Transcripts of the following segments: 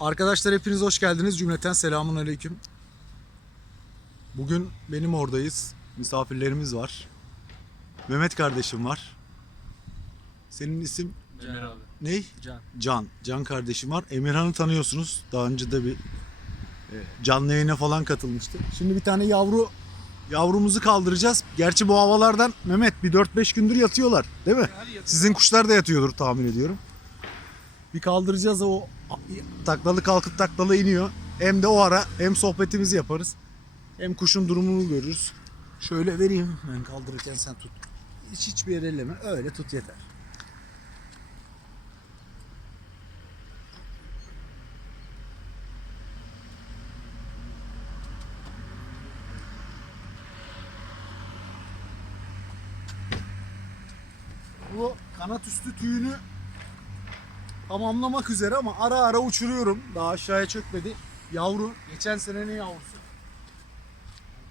Arkadaşlar hepiniz hoş geldiniz. Cümleten selamun aleyküm. Bugün benim oradayız. Misafirlerimiz var. Mehmet kardeşim var. Senin isim Caner abi. ne? Can. Can. Can kardeşim var. Emirhan'ı tanıyorsunuz. Daha önce de bir e, canlı yayına falan katılmıştı. Şimdi bir tane yavru yavrumuzu kaldıracağız. Gerçi bu havalardan Mehmet bir 4-5 gündür yatıyorlar. Değil mi? Sizin kuşlar da yatıyordur tahmin ediyorum. Bir kaldıracağız o taklalı kalkıp taklalı iniyor. Hem de o ara hem sohbetimizi yaparız. Hem kuşun durumunu görürüz. Şöyle vereyim ben kaldırırken sen tut. Hiç hiçbir yere elleme. Öyle tut yeter. Bu kanat üstü tüyünü tamamlamak üzere ama ara ara uçuruyorum. Daha aşağıya çökmedi. Yavru. Geçen senenin yavrusu.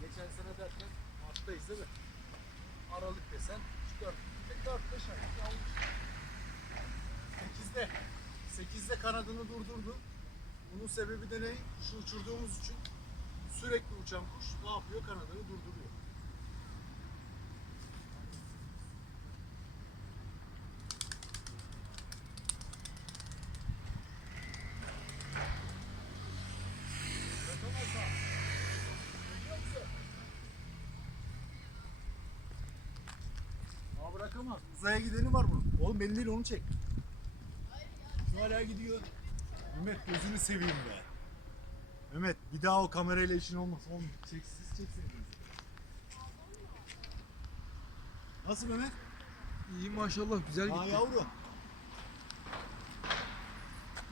Geçen sene derken Mart'tayız değil mi? Aralık desen 4 4 5 ay yavru. 8'de 8'de kanadını durdurdu. Bunun sebebi de ne? Kuşu uçurduğumuz için sürekli uçan kuş ne yapıyor? Kanadını durduruyor. Bırakamaz. Uzaya gideni var bunun. Oğlum belli değil onu çek. Şu hala gidiyor. Mehmet gözünü seveyim be. Mehmet bir daha o kamerayla işin olmaz. Oğlum çek siz çeksiniz. Nasıl Mehmet? İyi maşallah güzel gitti. yavru.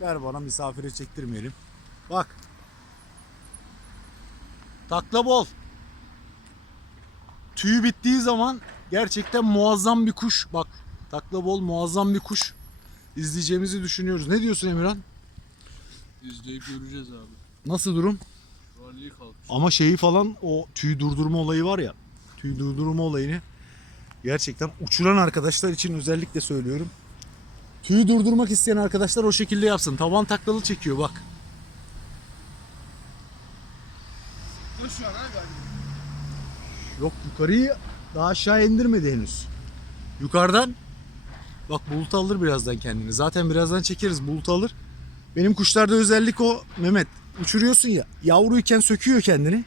Ver bana misafire çektirmeyelim. Bak. Takla bol. Tüyü bittiği zaman gerçekten muazzam bir kuş. Bak takla bol muazzam bir kuş. İzleyeceğimizi düşünüyoruz. Ne diyorsun Emirhan? İzleyip göreceğiz abi. Nasıl durum? Şu an iyi kalkmış. Ama şeyi falan o tüy durdurma olayı var ya. Tüy durdurma olayını gerçekten uçuran arkadaşlar için özellikle söylüyorum. Tüyü durdurmak isteyen arkadaşlar o şekilde yapsın. Taban taklalı çekiyor bak. Dur şu an abi. Yok yukarıyı daha aşağı indirmedi henüz. Yukarıdan bak bulut alır birazdan kendini. Zaten birazdan çekeriz bulut alır. Benim kuşlarda özellik o Mehmet. Uçuruyorsun ya yavruyken söküyor kendini.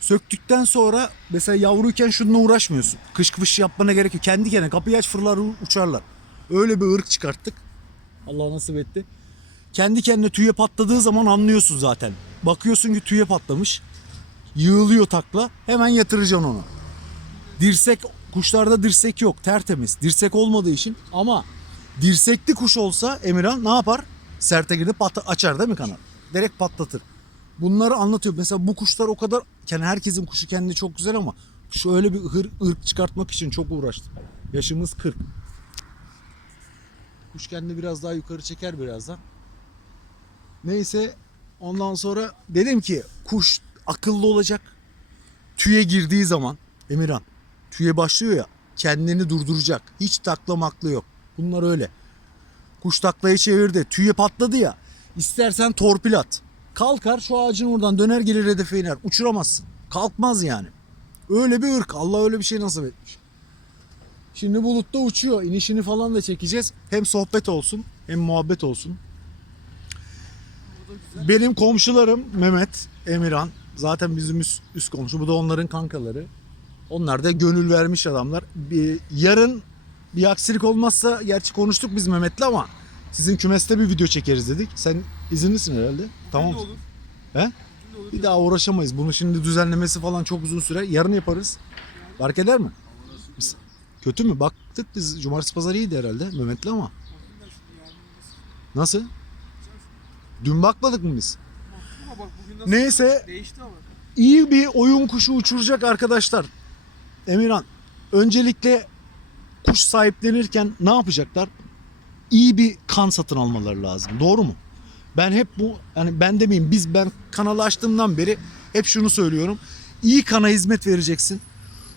Söktükten sonra mesela yavruyken şununla uğraşmıyorsun. Kış kış yapmana gerek yok. Kendi kendine kapıyı aç fırlar uçarlar. Öyle bir ırk çıkarttık. Allah nasip etti. Kendi kendine tüye patladığı zaman anlıyorsun zaten. Bakıyorsun ki tüye patlamış. Yığılıyor takla. Hemen yatıracaksın onu. Dirsek kuşlarda dirsek yok. Tertemiz. Dirsek olmadığı için ama dirsekli kuş olsa Emirhan ne yapar? Serte gidip pat- açar değil mi kanat? Direkt patlatır. Bunları anlatıyor. Mesela bu kuşlar o kadar yani herkesin kuşu kendi çok güzel ama şöyle bir hır, ırk çıkartmak için çok uğraştık. Yaşımız 40. Kuş kendini biraz daha yukarı çeker birazdan. Neyse ondan sonra dedim ki kuş akıllı olacak. Tüye girdiği zaman Emirhan tüye başlıyor ya kendini durduracak. Hiç takla makla yok. Bunlar öyle. Kuş taklayı çevirdi. Tüye patladı ya. İstersen torpil at. Kalkar şu ağacın oradan döner gelir hedefe iner. Uçuramazsın. Kalkmaz yani. Öyle bir ırk. Allah öyle bir şey nasip etmiş. Şimdi bulutta uçuyor. İnişini falan da çekeceğiz. Hem sohbet olsun hem muhabbet olsun. Benim komşularım Mehmet, Emirhan. Zaten bizim üst, üst komşu. Bu da onların kankaları. Onlar da gönül vermiş adamlar. Bir, yarın bir aksilik olmazsa gerçi konuştuk biz Mehmet'le ama sizin kümeste bir video çekeriz dedik. Sen izinlisin herhalde. Tamam. olur. He? Bir daha uğraşamayız. Bunu şimdi düzenlemesi falan çok uzun süre. Yarın yaparız. Fark eder mi? Biz- Kötü mü? Baktık biz. Cumartesi pazar iyiydi herhalde Mehmet'le ama. Nasıl? Dün bakmadık mı biz? Ama bak bugün nasıl Neyse değişti ama. iyi bir oyun kuşu uçuracak arkadaşlar. Emirhan öncelikle kuş sahiplenirken ne yapacaklar? İyi bir kan satın almaları lazım. Doğru mu? Ben hep bu yani ben demeyeyim biz ben kanalı açtığımdan beri hep şunu söylüyorum. İyi kana hizmet vereceksin.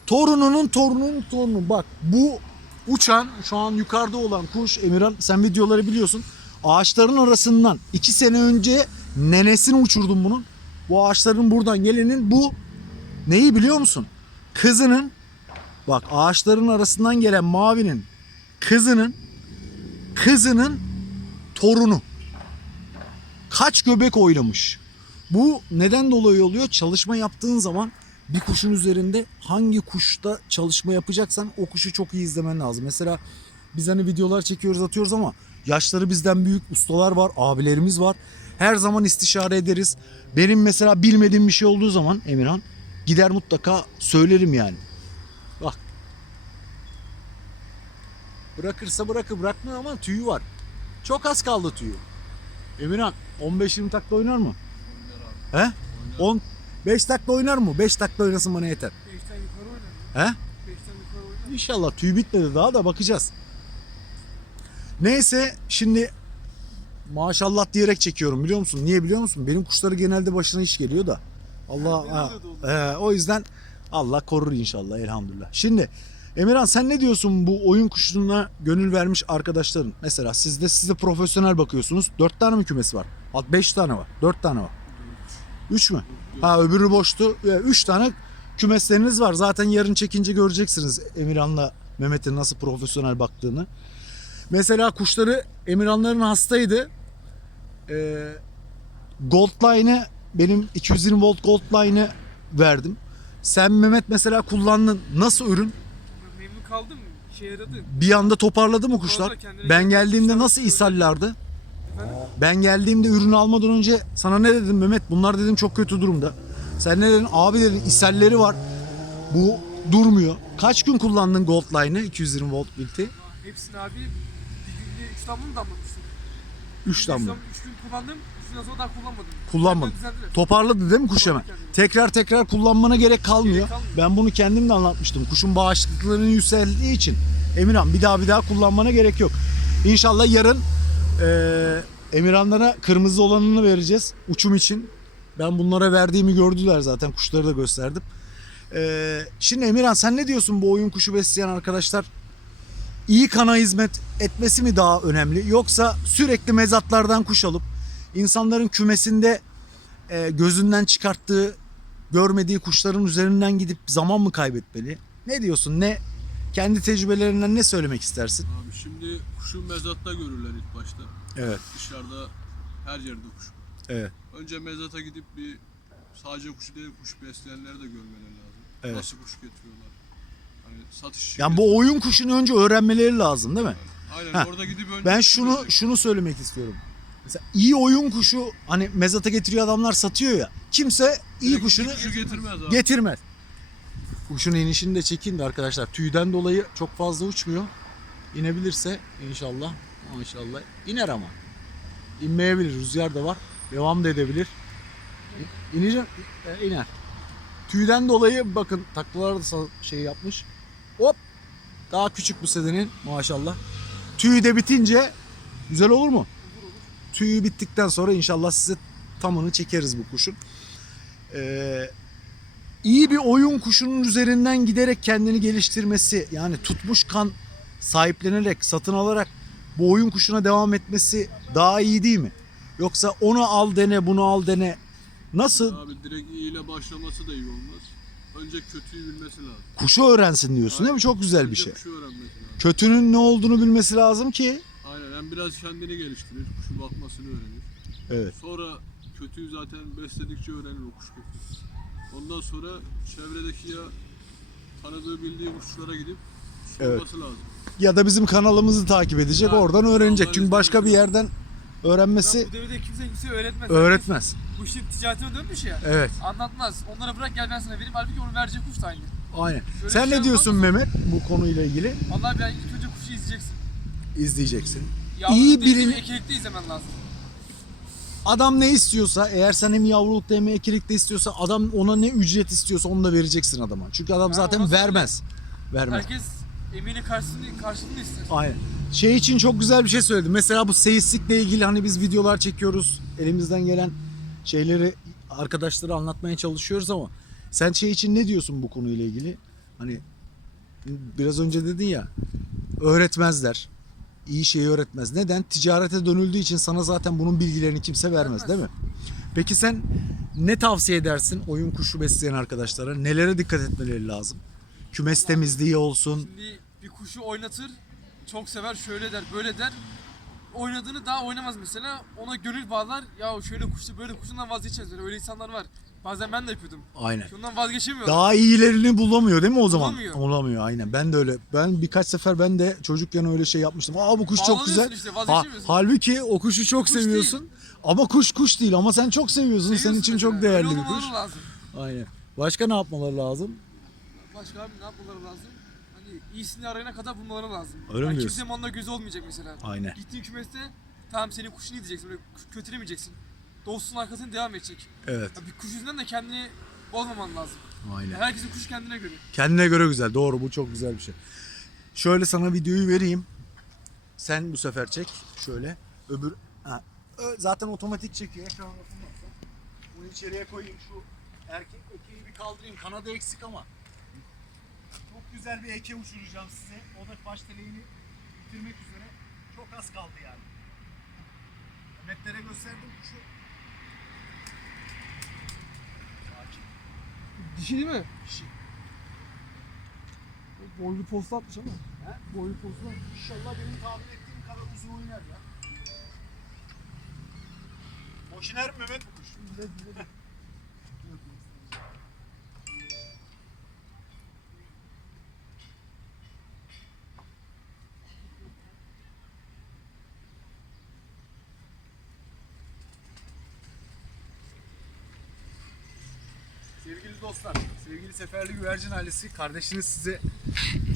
Torununun torununun torunu bak bu uçan şu an yukarıda olan kuş Emirhan sen videoları biliyorsun. ağaçların arasından iki sene önce nenesini uçurdum bunun. Bu ağaçların buradan gelenin bu neyi biliyor musun? Kızının bak ağaçların arasından gelen mavinin kızının kızının torunu. Kaç göbek oynamış. Bu neden dolayı oluyor? Çalışma yaptığın zaman bir kuşun üzerinde hangi kuşta çalışma yapacaksan o kuşu çok iyi izlemen lazım. Mesela biz hani videolar çekiyoruz atıyoruz ama yaşları bizden büyük ustalar var, abilerimiz var. Her zaman istişare ederiz. Benim mesela bilmediğim bir şey olduğu zaman Emirhan gider mutlaka söylerim yani. Bak. Bırakırsa bırakır bırakmıyor ama tüyü var. Çok az kaldı tüyü. Emirhan 15-20 takla oynar mı? Oynar abi. He? 10 5 dakika oynar mı? 5 dakika oynasın bana yeter. 5'ten yukarı oynar. He? 5'ten yukarı oynar. İnşallah tüy bitmedi daha da bakacağız. Neyse şimdi maşallah diyerek çekiyorum biliyor musun? Niye biliyor musun? Benim kuşları genelde başına iş geliyor da. Allah ha, he, o yüzden Allah korur inşallah elhamdülillah. Şimdi Emirhan sen ne diyorsun bu oyun kuşuna gönül vermiş arkadaşların? Mesela sizde size profesyonel bakıyorsunuz. 4 tane mi kümesi var? 5 tane var. 4 tane var. 3 mü? Ha öbürü boştu. 3 tane kümesleriniz var. Zaten yarın çekince göreceksiniz Emirhan'la Mehmet'in nasıl profesyonel baktığını. Mesela kuşları Emirhanların hastaydı. Ee, Goldline'ı benim 220 volt Goldline'ı verdim. Sen Mehmet mesela kullandın. Nasıl ürün? Memnun kaldım. İşe yaradı. Bir anda toparladı mı kuşlar? Kendine Ben geldi. geldiğimde Kuşlar nasıl böyle- ishallardı? Efendim? Ben geldiğimde ürünü almadan önce sana ne dedim Mehmet? Bunlar dedim çok kötü durumda. Sen ne dedin? Abi dedin ishalleri var. Bu durmuyor. Kaç gün kullandın Goldline'ı 220 volt bilti? Hepsini abi bir günde 3 damla mı? 3 damla. 3 gün kullandım. Üstünden sonra daha kullanmadım. Kullanmadın. Toparladı değil mi kuş hemen? Tekrar tekrar kullanmana gerek kalmıyor. Gerek kalmıyor. Ben bunu kendim de anlatmıştım. Kuşun bağışıklıklarının yükseldiği için. Emirhan bir daha bir daha kullanmana gerek yok. İnşallah yarın eee Emirhanlara kırmızı olanını vereceğiz uçum için. Ben bunlara verdiğimi gördüler zaten. Kuşları da gösterdim. Eee, şimdi Emirhan sen ne diyorsun bu oyun kuşu besleyen arkadaşlar? İyi kana hizmet etmesi mi daha önemli yoksa sürekli mezatlardan kuş alıp insanların kümesinde e, gözünden çıkarttığı görmediği kuşların üzerinden gidip zaman mı kaybetmeli? Ne diyorsun? Ne kendi tecrübelerinden ne söylemek istersin? Abi şimdi kuşu mezatta görürler ilk başta. Evet, Dışarıda her yerde kuş. evet, Önce mezata gidip bir sadece kuşu değil kuş besleyenleri de görmeleri lazım. Evet. Nasıl kuş getiriyorlar? Hani satış Yani bu oyun kuşunu önce öğrenmeleri lazım değil mi? Aynen Ha, orada gidip önce Ben şunu şunu söylemek istiyorum. Mesela iyi oyun kuşu hani mezata getiriyor adamlar satıyor ya. Kimse iyi Direkt kuşunu kuşu getirmez abi. getirmez. Kuşun inişini de çekin de arkadaşlar. Tüyden dolayı çok fazla uçmuyor. İnebilirse inşallah maşallah iner ama. İnmeyebilir. Rüzgar da var. Devam da edebilir. İnecek, e, iner. Tüyden dolayı bakın taklalar da şey yapmış. Hop. Daha küçük bu sedenin maşallah. Tüyü de bitince güzel olur mu? Tüyü bittikten sonra inşallah size tamını çekeriz bu kuşun. Ee, iyi bir oyun kuşunun üzerinden giderek kendini geliştirmesi yani tutmuş kan sahiplenerek satın alarak bu oyun kuşuna devam etmesi daha iyi değil mi? Yoksa onu al dene bunu al dene nasıl Abi direkt iyi ile başlaması da iyi olmaz. Önce kötüyü bilmesi lazım. kuşu öğrensin diyorsun değil mi? Çok güzel bir Önce şey. Kuşu öğrenmesi lazım. Kötünün ne olduğunu bilmesi lazım ki. Aynen hem biraz kendini geliştirir, kuşu bakmasını öğrenir. Evet. Sonra kötüyü zaten besledikçe öğrenir o kuş kötü. Ondan sonra çevredeki ya tanıdığı bildiği kuşlara gidip Evet. sorması lazım. Ya da bizim kanalımızı takip edecek, Yani, oradan öğrenecek. Çünkü başka bir yerden öğrenmesi Bu devirde kimse kimseye öğretmez. öğretmez. Bu işin ticaretine dönmüş ya. Evet. Anlatmaz. Onlara bırak gel ben sana vereyim. Halbuki onu verecek kuş da aynı. Aynen. Şöyle Sen bir şey ne diyorsun olmaz Mehmet bu konuyla ilgili? Vallahi ben ilk önce kuşu izleyeceksin. İzleyeceksin. Yavru İyi İyi birini- birini... Ekilikte izlemen lazım. Adam ne istiyorsa eğer sen hem yavrulukta hem ekilikte istiyorsa adam ona ne ücret istiyorsa onu da vereceksin adama. Çünkü adam zaten ona zaten- vermez. Vermez. Herkes emeğinin karşılığını, karşılığını ister. Aynen. Şey için çok güzel bir şey söyledi. Mesela bu seyislikle ilgili hani biz videolar çekiyoruz. Elimizden gelen şeyleri arkadaşlara anlatmaya çalışıyoruz ama sen şey için ne diyorsun bu konuyla ilgili? Hani biraz önce dedin ya öğretmezler. iyi şeyi öğretmez. Neden? Ticarete dönüldüğü için sana zaten bunun bilgilerini kimse vermez değil mi? Peki sen ne tavsiye edersin oyun kuşu besleyen arkadaşlara? Nelere dikkat etmeleri lazım? Kümes temizliği olsun. Şimdi bir kuşu oynatır, çok sever, şöyle der, böyle der. Oynadığını daha oynamaz mesela. Ona gönül bağlar. Ya şöyle kuştu, böyle kuşundan vazgeçeriz. Öyle, öyle insanlar var. Bazen ben de yapıyordum. Aynen. Şundan vazgeçemiyorum. Daha iyilerini bulamıyor değil mi o zaman? Bulamıyor. Bulamıyor aynen. Ben de öyle. Ben birkaç sefer ben de çocukken öyle şey yapmıştım. Aa bu kuş çok Bağlanıyorsun güzel. işte, Ha, vazgeçemiyorsun. halbuki o kuşu çok Kuş seviyorsun. Ama kuş kuş değil ama sen çok seviyorsun. Senin Seviyorsun için mesela. çok değerli Öyle bir kuş. olmaları lazım. Aynen. Başka ne yapmaları lazım? Başka abi ne yapmaları lazım? İyisini arayana kadar bulmaları lazım. Öyle mi yani diyorsun? Kimsenin onunla gözü olmayacak mesela. Aynen. Gittiğin kümeste tamam senin kuşunu yiyeceksin. Böyle kö- kötülemeyeceksin. Dostun arkasını devam edecek. Evet. Ya bir kuş yüzünden de kendini bozmaman lazım. Aynen. Herkesin kuşu kendine göre. Kendine göre güzel. Doğru bu çok güzel bir şey. Şöyle sana videoyu vereyim. Sen bu sefer çek. Şöyle. Öbür ha. Zaten otomatik çekiyor. Ekran. Bunu içeriye koyayım. Şu erkek ekeği bir kaldırayım. Kanadı eksik ama. Güzel bir eke uçuracağım size. O da baş teleğini bitirmek üzere. Çok az kaldı yani. Mehmetlere gösterdim kuşu. Sakin. Dişi değil mi? Dişi. Boylu posta atmış ama. He? Boylu posta. İnşallah benim tahmin ettiğim kadar uzun oynar ya. Boş iner mi Mehmet bu kuş? Sevgili dostlar, sevgili Seferli Güvercin ailesi, kardeşiniz size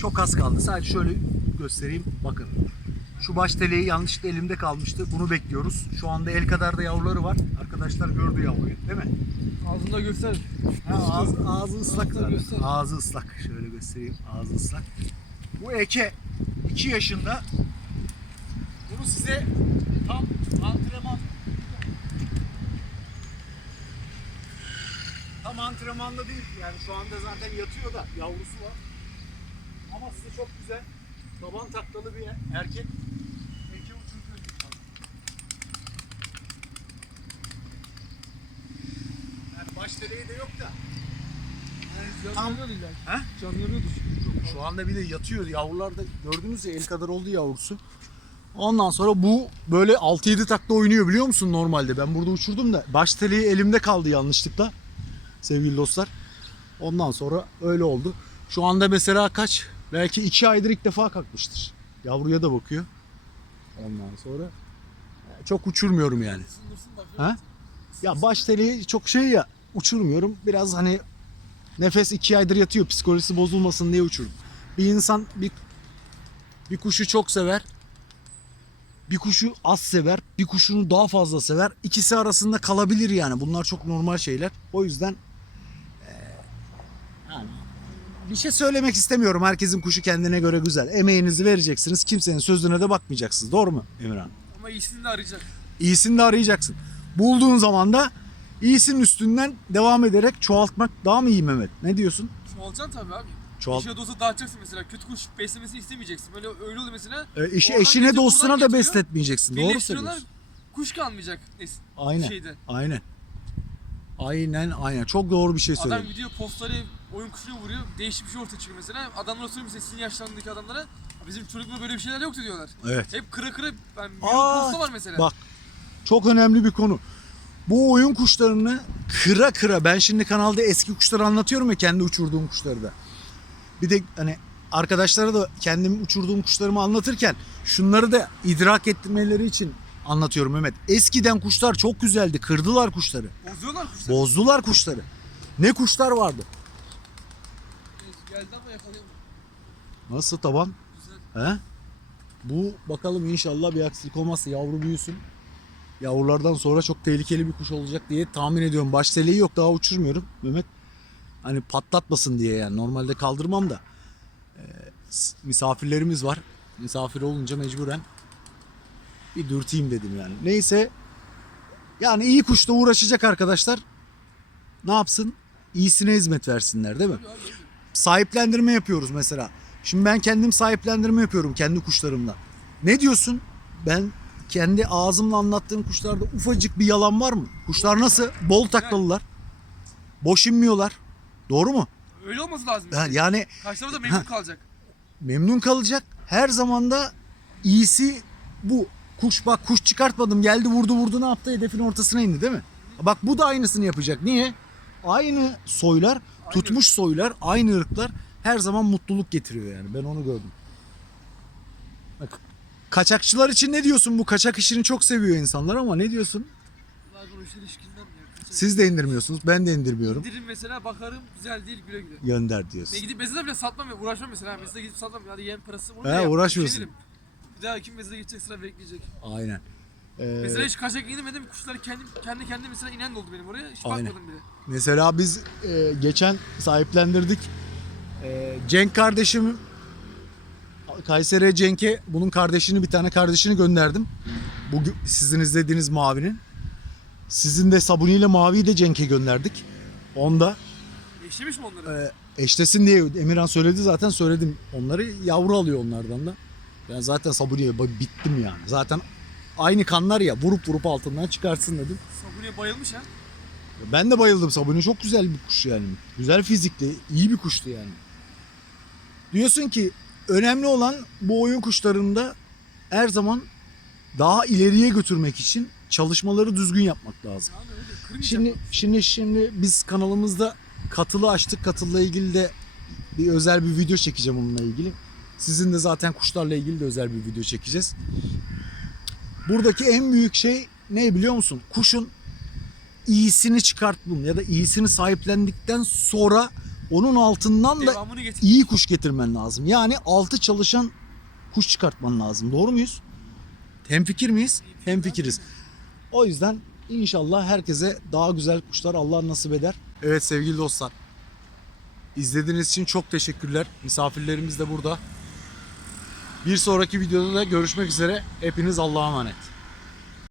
çok az kaldı. Sadece şöyle göstereyim. Bakın. Şu baş teleği yanlışlıkla elimde kalmıştı. Bunu bekliyoruz. Şu anda el kadar da yavruları var. Arkadaşlar gördü yavruyu değil mi? Ağzında göster. Ha, ağzı, ağzı ıslak zaten. göster. Ağzı ıslak. Şöyle göstereyim. Ağzı ıslak. Bu Eke 2 yaşında. Bunu size tam antrenman tam antrenmanda değil. Yani şu anda zaten yatıyor da yavrusu var. Ama size çok güzel taban taklalı bir erkek Eke uçurtuyor. Yani baş teleği de yok da. Yani tam. He? Canlanıyordur. şu anda bir de yatıyor. Yavrular da gördünüz ya el kadar oldu yavrusu. Ondan sonra bu böyle 6-7 takla oynuyor biliyor musun normalde? Ben burada uçurdum da baş teleği elimde kaldı yanlışlıkla. Sevgili dostlar. Ondan sonra öyle oldu. Şu anda mesela kaç? Belki 2 aydır ilk defa kalkmıştır. Yavruya da bakıyor. Ondan sonra e, çok uçurmuyorum yani. Ha? Ya baş teleği çok şey ya uçurmuyorum. Biraz hani nefes iki aydır yatıyor psikolojisi bozulmasın diye uçururum. Bir insan bir bir kuşu çok sever. Bir kuşu az sever. Bir kuşunu daha fazla sever. İkisi arasında kalabilir yani. Bunlar çok normal şeyler. O yüzden eee, yani bir şey söylemek istemiyorum. Herkesin kuşu kendine göre güzel. Emeğinizi vereceksiniz. Kimsenin sözüne de bakmayacaksınız. Doğru mu Emirhan? Ama iyisini de arayacak. İyisini de arayacaksın. Bulduğun zaman da iyisinin üstünden devam ederek çoğaltmak daha mı iyi Mehmet? Ne diyorsun? Çoğalacaksın tabii abi. Çoğalt. Eşine dostu dağıtacaksın mesela. Kötü kuş beslemesini istemeyeceksin. Böyle öyle oluyor mesela. E, Oradan eşine dostuna buradan da getiriyor. besletmeyeceksin. Doğru Birleştiriyorlar. söylüyorsun. Kuş kalmayacak es- Aynen. şeyde. Aynen. Aynen aynen. Çok doğru bir şey Adam söyledin. gidiyor postları oyun kuşuna vuruyor. Değişik bir şey ortaya çıkıyor mesela. Adamlar soruyor mesela sizin yaşlarındaki adamlara. Bizim çocukluğumuzda böyle bir şeyler yoktu diyorlar. Evet. Hep kıra kıra yani bir Aa, posta var mesela. Bak çok önemli bir konu. Bu oyun kuşlarını kıra kıra ben şimdi kanalda eski kuşları anlatıyorum ya kendi uçurduğum kuşları da. Bir de hani arkadaşlara da kendim uçurduğum kuşlarımı anlatırken şunları da idrak ettirmeleri için anlatıyorum Mehmet. Eskiden kuşlar çok güzeldi. Kırdılar kuşları. Bozuyorlar kuşları. Bozdular kuşları. Ne kuşlar vardı? Geldi ama yakalayamadım. Nasıl taban? Güzel. He? Bu bakalım inşallah bir aksilik olmazsa yavru büyüsün. Yavrulardan sonra çok tehlikeli bir kuş olacak diye tahmin ediyorum. Baş teleği yok daha uçurmuyorum Mehmet. Hani patlatmasın diye yani normalde kaldırmam da. Ee, misafirlerimiz var. Misafir olunca mecburen bir dürteyim dedim yani. Neyse yani iyi kuşla uğraşacak arkadaşlar. Ne yapsın? İyisine hizmet versinler değil mi? Sahiplendirme yapıyoruz mesela. Şimdi ben kendim sahiplendirme yapıyorum kendi kuşlarımla. Ne diyorsun? Ben kendi ağzımla anlattığım kuşlarda ufacık bir yalan var mı? Kuşlar nasıl? Bol taklalılar. Boş inmiyorlar. Doğru mu? Öyle olması lazım. Ha, Yani da memnun kalacak. memnun kalacak. Her zaman da iyisi bu. Kuş bak kuş çıkartmadım geldi vurdu vurdu ne yaptı hedefin ortasına indi değil mi? Bak bu da aynısını yapacak. Niye? Aynı soylar, tutmuş soylar, aynı ırklar her zaman mutluluk getiriyor yani. Ben onu gördüm. Bak kaçakçılar için ne diyorsun? Bu kaçak işini çok seviyor insanlar ama ne diyorsun? Siz de indirmiyorsunuz. Ben de indirmiyorum. İndirim mesela bakarım güzel değil güle güle. Gönder diyorsun. Ben gidip mezede bile satmam ya uğraşmam mesela. Mezede gidip satmam. Hadi yem parası. He, uğraşmıyorsun. üşenirim. Bir daha kim mezede gidecek sıra bekleyecek. Aynen. Ee, Mesela hiç kaçak indirmedim. Kuşlar kendim, kendi kendine mesela inen de oldu benim oraya. Hiç Aynen. bakmadım bile. Mesela biz e, geçen sahiplendirdik. E, Cenk kardeşim Kayseri'ye Cenk'e bunun kardeşini bir tane kardeşini gönderdim. Bu sizin izlediğiniz Mavi'nin. Sizin de Sabuni ile Mavi'yi de Cenk'e gönderdik. Onda Eşlemiş mi onları? e, eşlesin diye Emirhan söyledi zaten söyledim. Onları yavru alıyor onlardan da. Ben zaten Sabuni'ye bittim yani. Zaten aynı kanlar ya vurup vurup altından çıkarsın dedim. Sabuni'ye bayılmış ha. Ben de bayıldım Sabuni çok güzel bir kuş yani. Güzel fizikli, iyi bir kuştu yani. Diyorsun ki önemli olan bu oyun kuşlarında her zaman daha ileriye götürmek için çalışmaları düzgün yapmak lazım. Abi Şimdi şimdi şimdi biz kanalımızda katılı açtık. Katılla ilgili de bir özel bir video çekeceğim onunla ilgili. Sizin de zaten kuşlarla ilgili de özel bir video çekeceğiz. Buradaki en büyük şey ne biliyor musun? Kuşun iyisini çıkartmam ya da iyisini sahiplendikten sonra onun altından da iyi kuş getirmen lazım. Yani altı çalışan kuş çıkartman lazım. Doğru muyuz? Hem fikir miyiz? Hem fikiriz. O yüzden inşallah herkese daha güzel kuşlar Allah nasip eder. Evet sevgili dostlar. İzlediğiniz için çok teşekkürler. Misafirlerimiz de burada. Bir sonraki videoda da görüşmek üzere. Hepiniz Allah'a emanet.